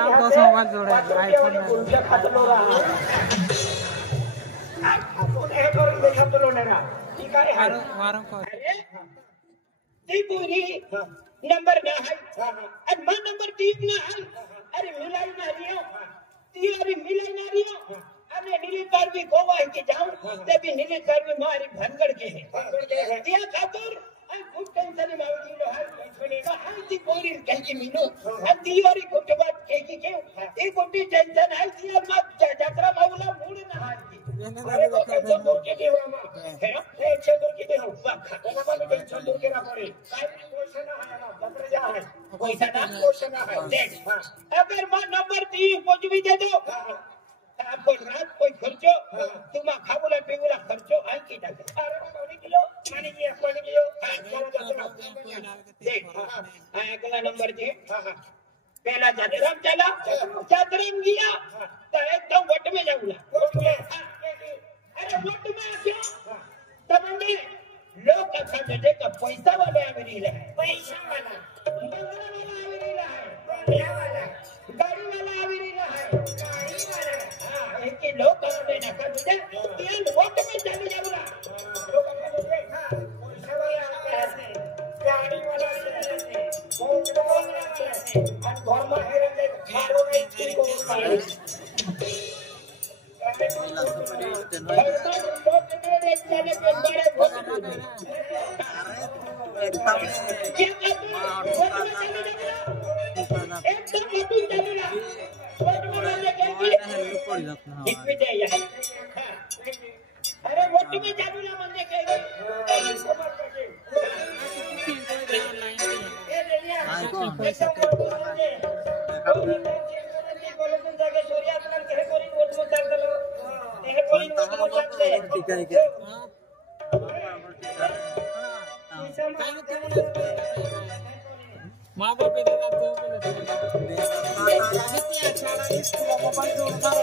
साहब 200 मोबाइल जोड़े आईफोन में उनके खातलो रहा अपन एक और देखा तो लोने ना ठीक है मारो को ती पूरी नंबर ना है और मां नंबर 3 ना है अरे मिलाई ना रियो ती अरे मिलाई ना रियो अरे नीली कार भी गोवा है कि जाऊं तभी नीली कार में मारी भनगड़ के है दिया खातिर आई खूब टेंशन में आउगी लो हर इसमें का हर ती पूरी कह की मीनू ती और गुट बात कह की क्यों ये गुटी टेंशन है ती और मत जकरा बाबूला मूड ना हार की अरे वो तो दूर के दे हुआ मां है ना ए दूर के दे हो वाखा ना वाले टेंशन दूर के ना पड़े काय क्वेश्चन है ना बकर जा है पैसा ना क्वेश्चन है देख अगर मां नंबर 3 कुछ भी दे दो आपको रात कोई खर्चो तुम खाबुला पीबुला खर्चो आई की डाल अरे पानी किलो देख अगला नंबर दे पहला जातराम चला जातराम गया तो एकदम वट में जाऊला अरे वट में क्या तब हमने लोग कथा जजे का पैसा वाला आवेरी है पैसा वाला बंगला वाला आवेरी है बंगला वाला गाड़ी वाला आवेरी है गाड़ी वाला हां एक लोग करने ना कर दे तीन वट में चले जाऊला लोग कथा जजे हां पैसा वाला आवेरी है गाड़ी वाला आवेरी है बंगला वाला आवेरी है और घर में हेरन दे खारो में को अरे वोट में जादूला मंदे के माँ बाप इधर आते हो मोबाइल जोड़ मारो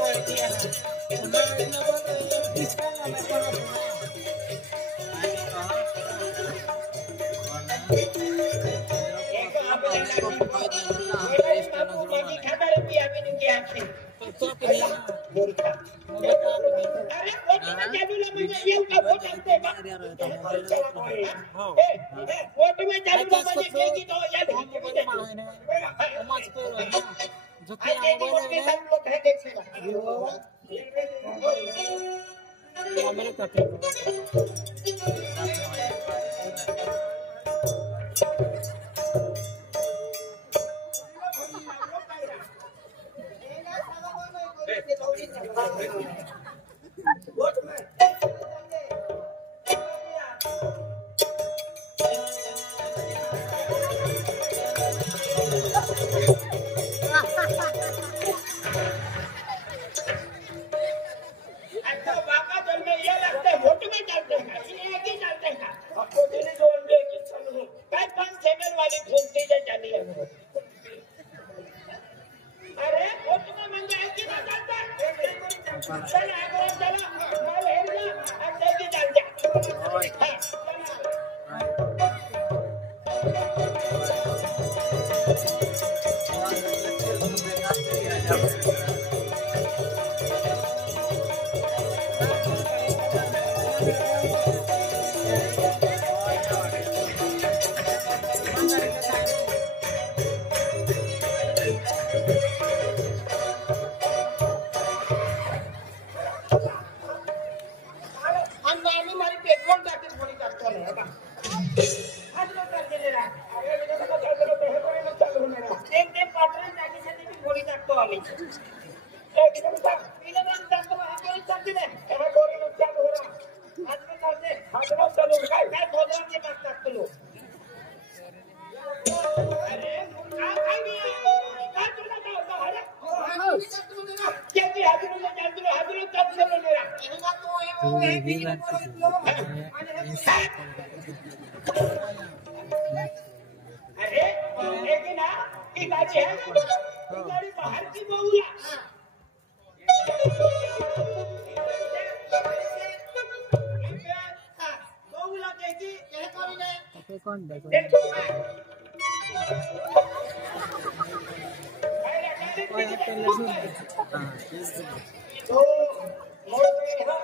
ओया पहले सुन हां तो मोड़ में हां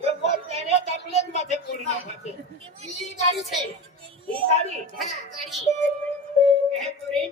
ये मोड़ तेरे तबलेट माथे पूरी ना खाते ई गाड़ी छे ये गाड़ी हां गाड़ी है पूरी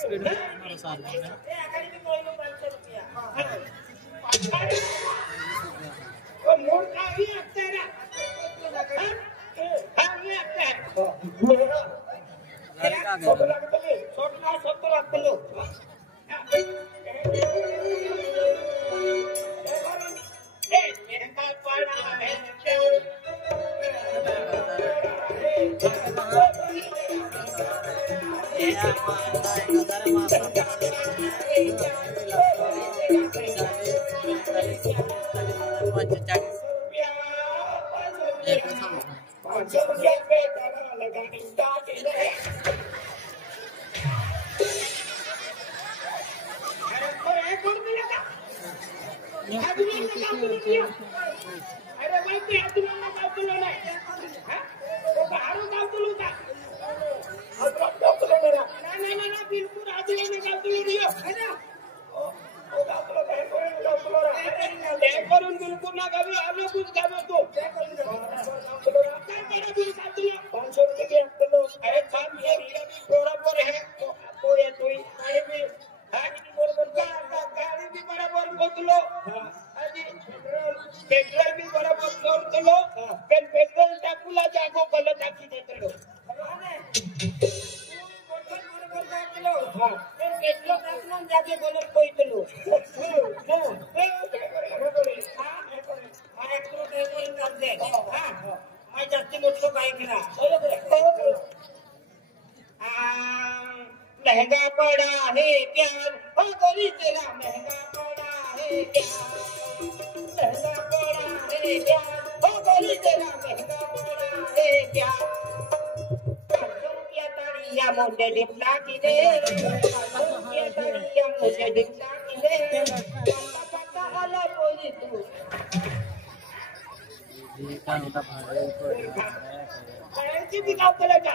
स्पीड में मारो साल जाके बोलत कोई तो महंगा पड़ा है प्यार हो गोरी तेरा महंगा पड़ा है प्यार महंगा पड़ा है प्यार हो गोरी तेरा महंगा पड़ा है प्यार या मुझे डिप्ला की दे या मुझे डिप्ला की दे पता वाला बोली तू ये का होता भाड़े को ऐसी दिखाओ चलेगा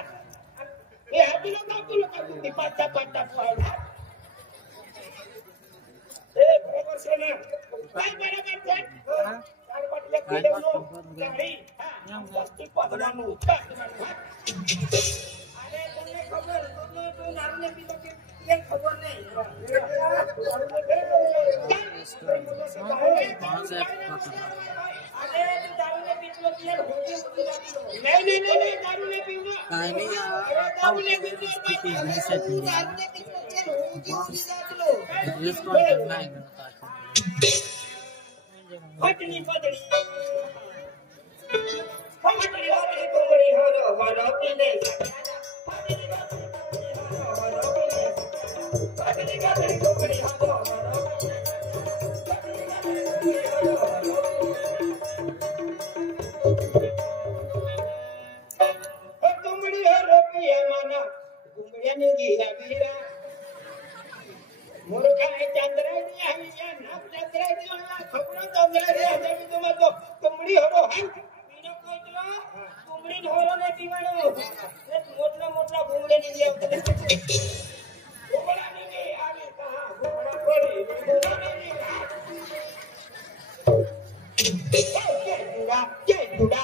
ये हबी लोग का तू पता पता पड़ा ए बराबर से ना भाई बराबर से चार पटले पीले नो गाड़ी हां बस्ती पकड़ानु अरे तुमने खबर तुम नाम ने भी तो ये खबर नहीं अरे तू दारू ने पी लो नहीं दारू ने पीऊंगा काय नहीं दारू ने पी लो रिस्पॉन्स करना है हटनी पदड़ी हटनी कोमड़ी हरो वाला पीने हटनी कोमड़ी हरो कोमड़ी हरो पिया माना कोमड़ी ने गिरा गिरा मुर्गा चंद्र दिया है नाम चंद्र दिया खबरो चंद्र दिया जब तुम तो तुमड़ी होरो है पीनो कोई तो तुमड़ी होरो ने पीवानो मोटला मोटला घूमले नहीं दिया घोड़ा नहीं आगे कहां घोड़ा कोड़ी घोड़ा नहीं जय जुड़ा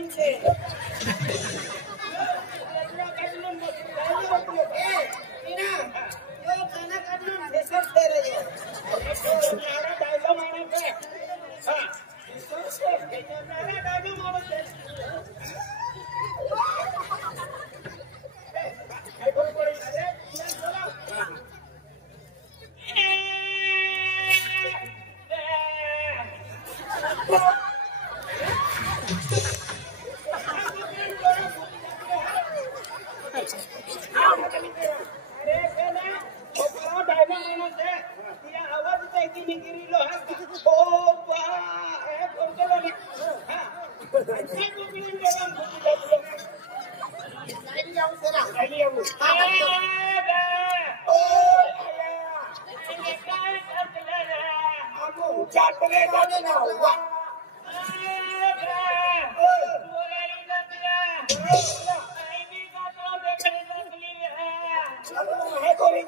दिन से मीना यो खाना काटना बेसर दे रही हो नारा डायलॉग मारने पे हां से नारा डायलॉग मारने पे बोल बोल अरे बोलो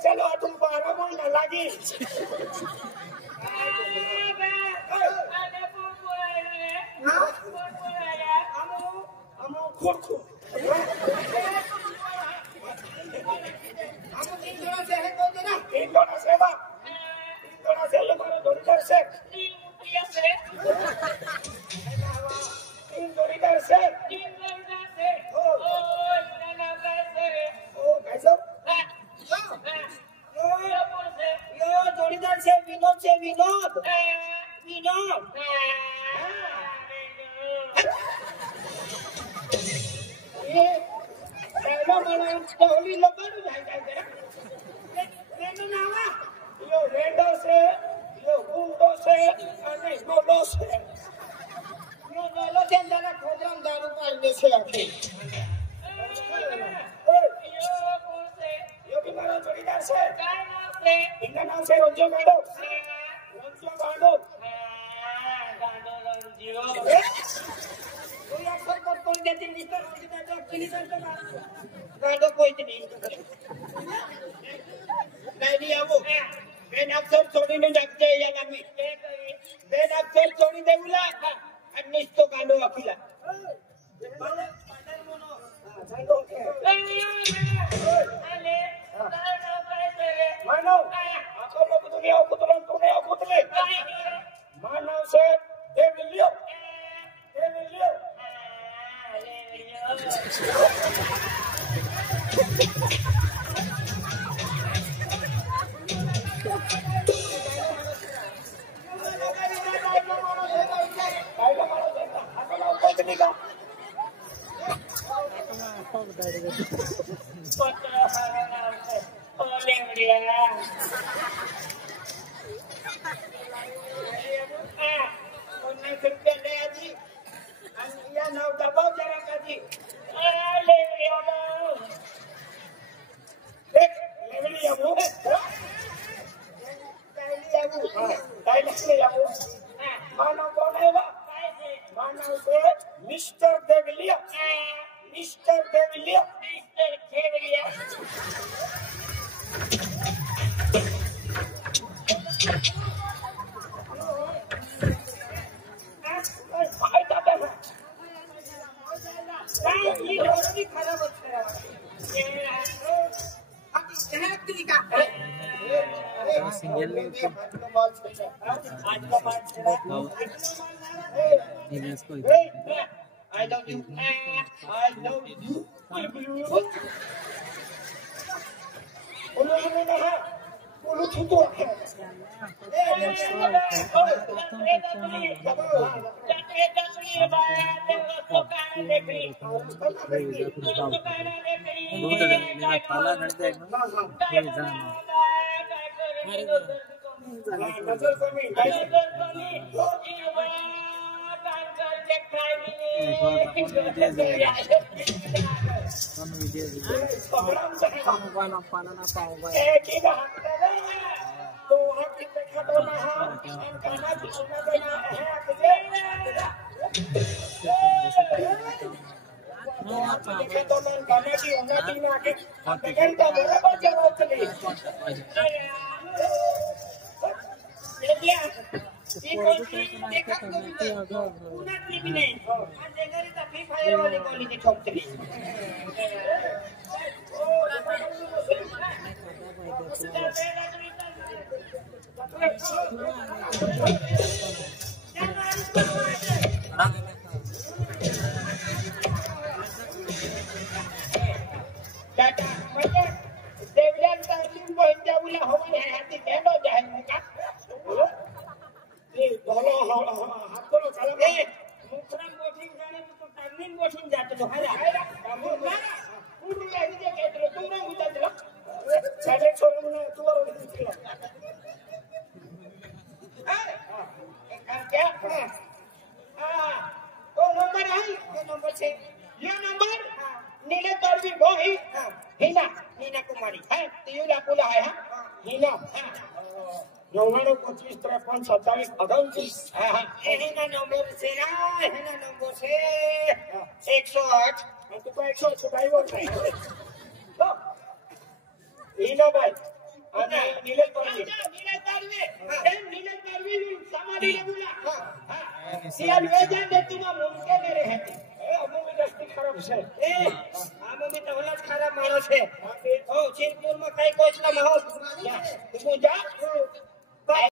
चलो तुम 12 महीना लगी I love you. I love you. ये कौन सी देखा तो भी पूरा टीवी नहीं और देखा तो फ्री फायर वाली गोली की ठोक चली डाटा म्हणजे देवल्याचा लिंब पंजाबला हवा हाती भेटो जाय का ए बोलो हात बोलो चला ए मुखरा मोठी जाणे तो टांगीन मोठी जातो तो हायरा मुखरा पूर्ण आहे जे केलं तू ना उतारला साडे सोडून तू वर उतरला क्या हां तो नंबर है ये नंबर से ये नंबर नीले तौर भी वो ही हीना हीना कुमारी है तियुला पुला है हां हीना 99 25 53 27 28 हां हीना नंबर से ना हीना नंबर से 108 तो 108 भाई वो तो हीना भाई અને નીલે તરવી નીલે તરવી સમાડી લેબુલા હા સિયાલ વેજન દે તુમા મુમકે ને રહેતી એ અમુમી દસ્તી ખરાબ છે એ આમુમી તો હલત ખરાબ મારો છે ઓ ચીરપુર માં કઈ કોચલા માં હો તું જા